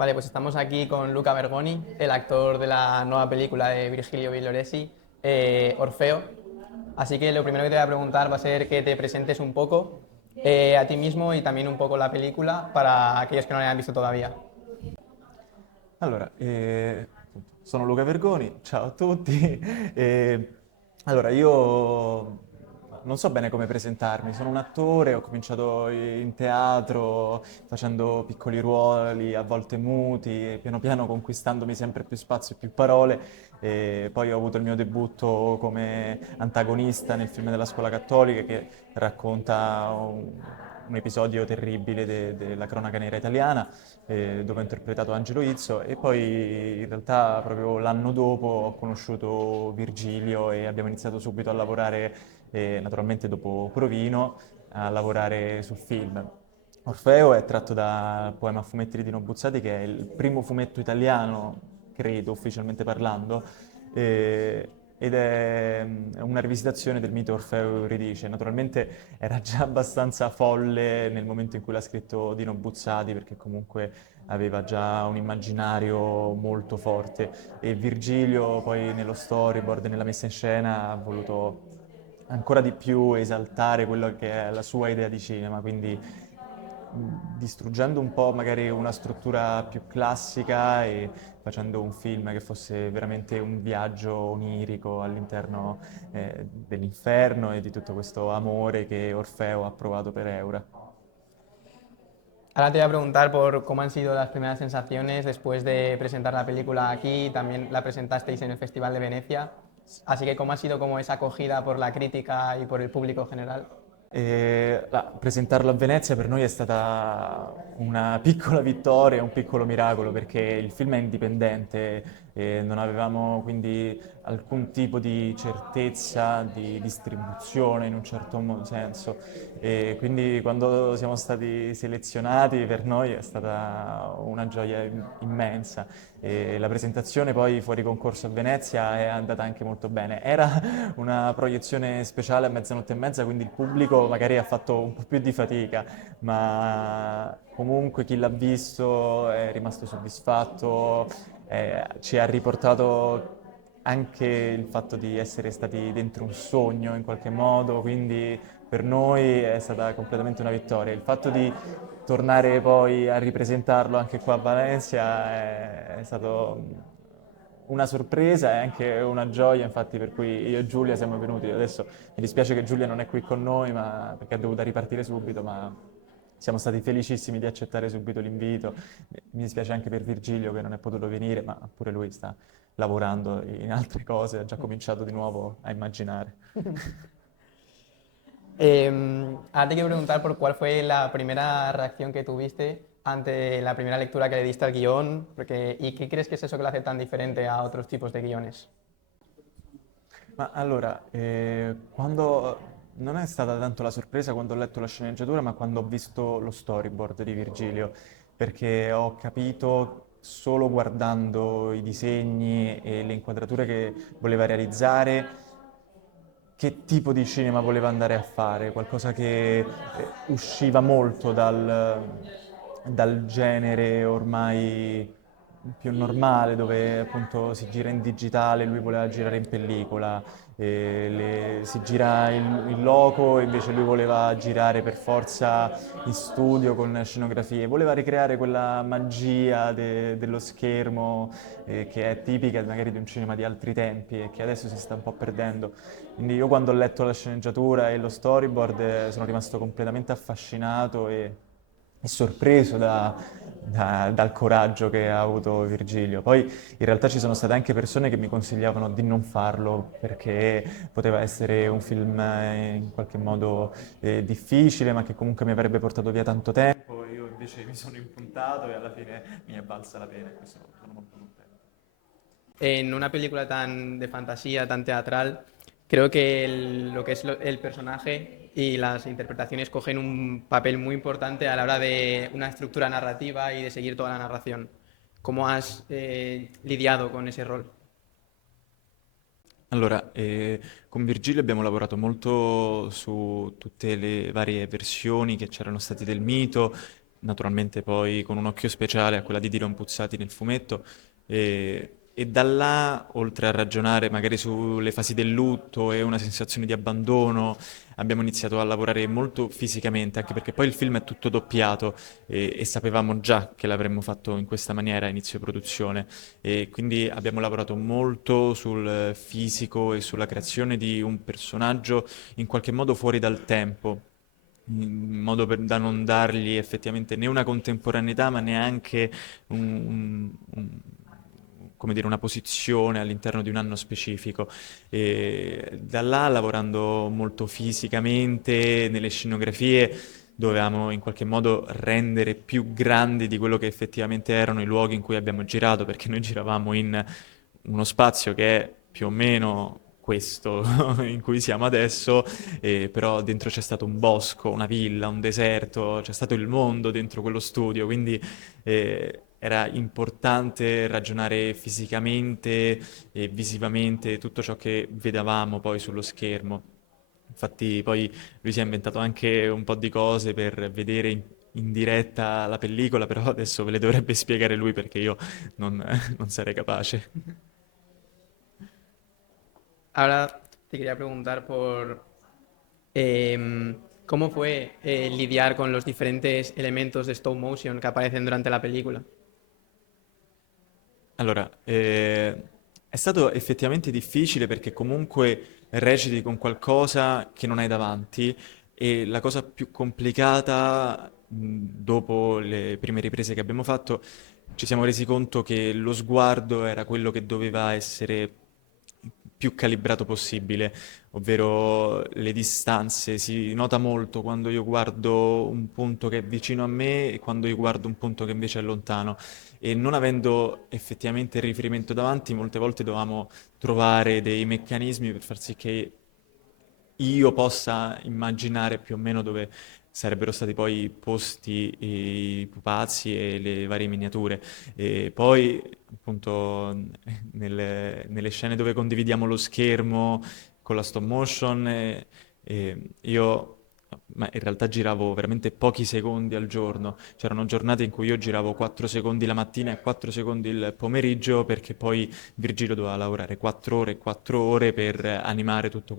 Vale, pues estamos aquí con Luca Bergoni, el actor de la nueva película de Virgilio Villoresi, Orfeo. Así que lo primero que te voy a preguntar va a ser que te presentes un poco a ti mismo y también un poco la película para aquellos que no la hayan visto todavía. Allora, sono Luca Vergoni, ciao a tutti. Eh, io non so bene come presentarmi, sono un attore, ho cominciato in teatro facendo piccoli ruoli, a volte muti, e piano piano conquistandomi sempre più spazio e più parole. E poi ho avuto il mio debutto come antagonista nel film della Scuola Cattolica che racconta un episodio terribile della cronaca nera italiana dove ho interpretato Angelo Izzo e poi in realtà proprio l'anno dopo ho conosciuto Virgilio e abbiamo iniziato subito a lavorare, naturalmente dopo Provino, a lavorare sul film. Orfeo è tratto da Poema a fumetti di Dino Buzzati, che è il primo fumetto italiano, credo, ufficialmente parlando, ed è una rivisitazione del mito Orfeo e Euridice. Naturalmente era già abbastanza folle nel momento in cui l'ha scritto Dino Buzzati, perché comunque aveva già un immaginario molto forte e Virgilio poi nello storyboard, nella messa in scena, ha voluto ancora di più esaltare quello che è la sua idea di cinema, quindi distruggendo un po' magari una struttura più classica e facendo un film che fosse veramente un viaggio onirico all'interno dell'inferno e di tutto questo amore che Orfeo ha provato per Eura. Ahora te voy a preguntar por cómo han sido las primeras sensaciones después de presentar la película aquí, también la presentasteis en el Festival de Venecia, así que cómo ha sido como esa acogida por la crítica y por el público general. Presentarlo a Venezia per noi è stata una piccola vittoria, un piccolo miracolo, perché il film è indipendente e non avevamo quindi alcun tipo di certezza di distribuzione in un certo senso. E quindi quando siamo stati selezionati per noi è stata una gioia immensa. E la presentazione poi fuori concorso a Venezia è andata anche molto bene. Era una proiezione speciale a mezzanotte e mezza, quindi il pubblico magari ha fatto un po' più di fatica, ma comunque chi l'ha visto è rimasto soddisfatto, ci ha riportato anche il fatto di essere stati dentro un sogno in qualche modo, quindi per noi è stata completamente una vittoria. Il fatto di tornare poi a ripresentarlo anche qua a Valencia è stato una sorpresa e anche una gioia, infatti, per cui io e Giulia siamo venuti. Adesso mi dispiace che Giulia non è qui con noi, perché è dovuta ripartire subito, ma siamo stati felicissimi di accettare subito l'invito. Mi dispiace anche per Virgilio che non è potuto venire, ma pure lui sta lavorando in altre cose, ha già cominciato di nuovo a immaginare. Ahora te quiero preguntar por cuál fue la primera reacción que tuviste ante la primera lectura que le diste al guión, y qué crees que es eso que lo hace tan diferente a otros tipos de guiones. Ma allora, quando non è stata tanto la sorpresa quando ho letto la sceneggiatura, ma quando ho visto lo storyboard di Virgilio, perché ho capito solo guardando i disegni e le inquadrature che voleva realizzare che tipo di cinema voleva andare a fare, qualcosa che usciva molto dal genere ormai più normale, dove appunto si gira in digitale, lui voleva girare in pellicola, si gira in loco e invece lui voleva girare per forza in studio con scenografie, voleva ricreare quella magia dello schermo che è tipica magari di un cinema di altri tempi e che adesso si sta un po' perdendo. Quindi io quando ho letto la sceneggiatura e lo storyboard sono rimasto completamente affascinato e sorpreso dal coraggio che ha avuto Virgilio. Poi in realtà ci sono state anche persone che mi consigliavano di non farlo perché poteva essere un film in qualche modo difficile, ma che comunque mi avrebbe portato via tanto tempo. Io invece mi sono impuntato e alla fine mi è valsa la pena. Questo sono molto contento. En una película tan de fantasía, tan teatral, creo que lo que es el personaje y las interpretaciones cogen un papel muy importante a la hora de una estructura narrativa y de seguir toda la narración. ¿Cómo has lidiado con ese rol? Allora, con Virgilio abbiamo lavorato molto su tutte le varie versioni che c'erano state del mito, naturalmente poi con un occhio speciale a quella di Dylan Puzzati nel fumetto. E da là, oltre a ragionare magari sulle fasi del lutto e una sensazione di abbandono, abbiamo iniziato a lavorare molto fisicamente, anche perché poi il film è tutto doppiato e sapevamo già che l'avremmo fatto in questa maniera a inizio produzione. E quindi abbiamo lavorato molto sul fisico e sulla creazione di un personaggio in qualche modo fuori dal tempo, in modo da non dargli effettivamente né una contemporaneità, ma neanche come dire, una posizione all'interno di un anno specifico. E da là, lavorando molto fisicamente, nelle scenografie, dovevamo in qualche modo rendere più grandi di quello che effettivamente erano i luoghi in cui abbiamo girato, perché noi giravamo in uno spazio che è più o meno questo in cui siamo adesso, però dentro c'è stato un bosco, una villa, un deserto, c'è stato il mondo dentro quello studio, quindi era importante ragionare fisicamente e visivamente tutto ciò che vedevamo poi sullo schermo. Infatti poi lui si è inventato anche un po' di cose per vedere in diretta la pellicola, però adesso ve le dovrebbe spiegare lui perché io non, non sarei capace. Ahora te quería preguntar por cómo fue lidiar con los diferentes elementos de stop motion que aparecen durante la película. Allora, è stato effettivamente difficile perché comunque reciti con qualcosa che non hai davanti e la cosa più complicata, dopo le prime riprese che abbiamo fatto, ci siamo resi conto che lo sguardo era quello che doveva essere più calibrato possibile, ovvero le distanze. Si nota molto quando io guardo un punto che è vicino a me e quando io guardo un punto che invece è lontano e non avendo effettivamente il riferimento davanti, molte volte dovevamo trovare dei meccanismi per far sì che io possa immaginare più o meno dove sarebbero stati poi posti i pupazzi e le varie miniature. E poi, appunto, nelle scene dove condividiamo lo schermo con la stop motion, io ma in realtà giravo veramente pochi secondi al giorno. C'erano giornate in cui io giravo 4 secondi la mattina e 4 secondi il pomeriggio perché poi Virgilio doveva lavorare 4 ore e 4 ore per animare tutto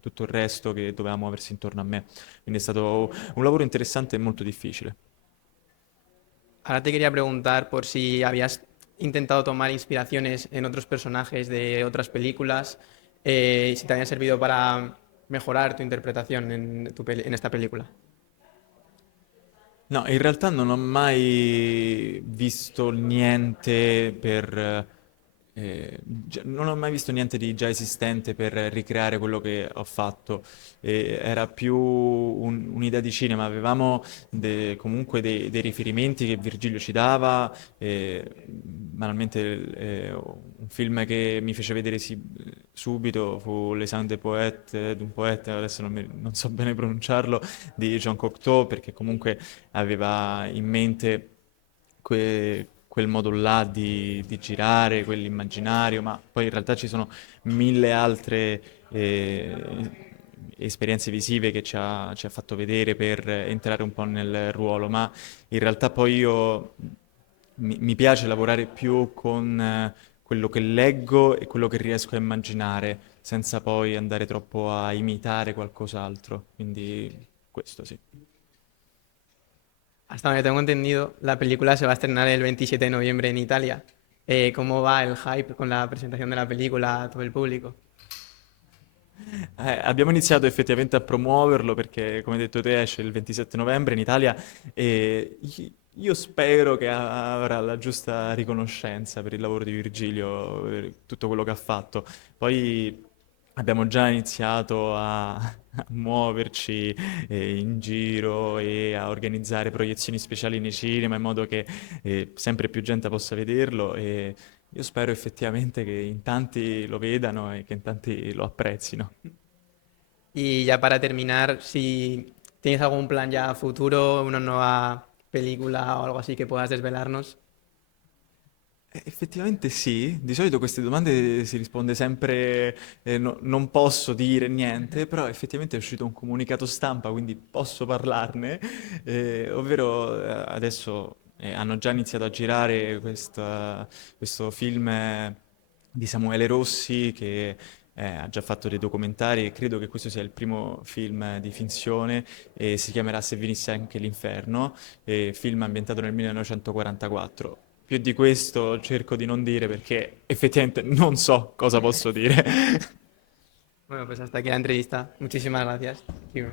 tutto il resto che doveva muoversi intorno a me. Quindi è stato un lavoro interessante e molto difficile. Ahora te quería preguntar por si habías intentado tomar inspiraciones en otros personajes de otras películas y si te habían servido para mejorar tu interpretación en, en esta película. No, in realtà non ho mai visto niente non ho mai visto niente di già esistente per ricreare quello che ho fatto. Era più un'idea di cinema. Avevamo comunque dei riferimenti che Virgilio ci dava. Banalmente, un film che mi fece vedere subito fu Les Sangs des Poètes, d'un poeta, adesso non so bene pronunciarlo, di Jean Cocteau, perché comunque aveva in mente quel modo là di girare, quell'immaginario, ma poi in realtà ci sono mille altre esperienze visive che ci ha fatto vedere per entrare un po' nel ruolo, ma in realtà poi io mi piace lavorare più con quello che leggo e quello che riesco a immaginare, senza poi andare troppo a imitare qualcos'altro. Quindi questo sì. Hasta donde tengo entendido, la película se va a estrenar el 27 de noviembre en Italia. ¿Cómo va el hype con la presentación de la película a todo el público? Abbiamo iniziato effettivamente a promuoverlo perché, come hai detto te, esce il 27 novembre in Italia e io spero che avrà la giusta riconoscenza per il lavoro di Virgilio, per tutto quello che ha fatto. Poi abbiamo già iniziato a muoverci in giro e a organizzare proiezioni speciali nei cinema in modo che sempre più gente possa vederlo e io spero effettivamente che in tanti lo vedano e che in tanti lo apprezzino. Y ya para terminar, si tienes algún plan ya a futuro, una nueva película o algo así que puedas desvelarnos. Effettivamente sì, di solito queste domande si risponde sempre non posso dire niente, però effettivamente è uscito un comunicato stampa, quindi posso parlarne, ovvero adesso hanno già iniziato a girare questo film di Samuele Rossi che ha già fatto dei documentari e credo che questo sia il primo film di finzione e si chiamerà Se venisse anche l'inferno, film ambientato nel 1944. Più di questo cerco di non dire perché effettivamente non so cosa posso dire. Bueno, pues hasta aquí la entrevista. Muchísimas gracias. Sí,